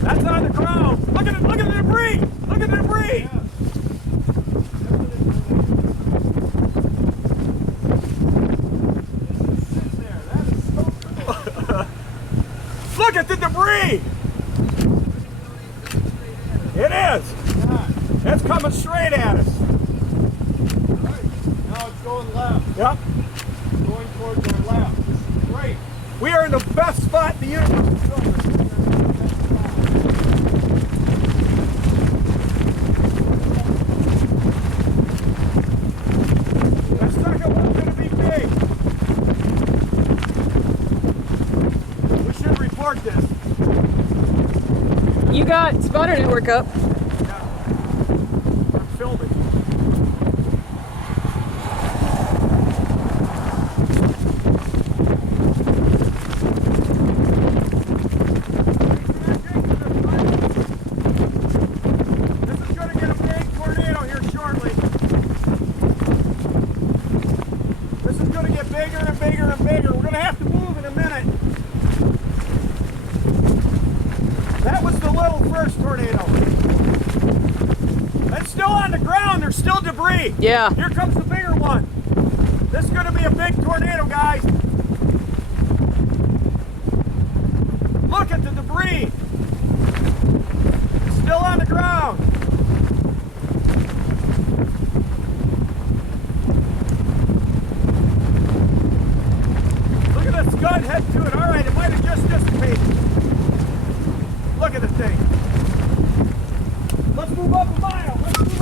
That's on the ground. Look at it, look at the debris. Look at the debris. Look at the debris. It is. It's coming straight at us. Now it's going left. Yep. Going towards our left. This is great. We are in the best spot in the universe. That second one's going to be big. We should report this. You got spotter network up. Yeah. I'm filming. This is going to get a big tornado here shortly. This is going to get bigger and bigger and bigger. We're going to have to move in a minute. That was the little first tornado. It's still on the ground. There's still debris. Yeah. Here comes the bigger one. This is going to be a big tornado, guys. Look at the debris. It's still on the ground. Look at that scud head to it. All right, it might have just dissipated. Look at the thing. Let's move up a mile. Let's move